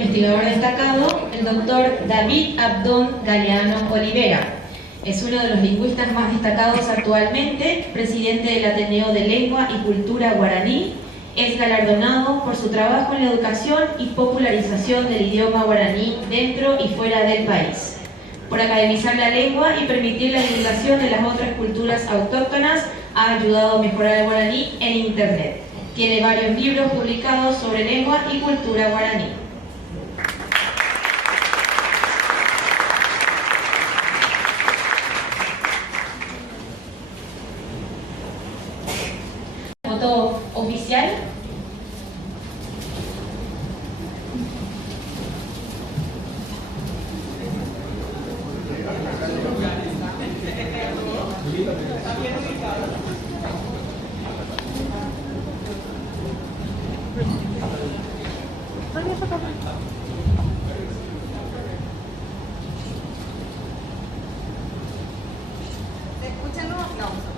investigador destacado, el doctor David Abdón Galeano Olivera. Es uno de los lingüistas más destacados actualmente, presidente del Ateneo de Lengua y Cultura Guaraní. Es galardonado por su trabajo en la educación y popularización del idioma guaraní dentro y fuera del país, por academizar la lengua y permitir la divulgación de las otras culturas autóctonas. Ha ayudado a mejorar el guaraní en Internet. Tiene varios libros publicados sobre lengua y cultura guaraní. Foto oficial. ¿Se escuchan los aplausos?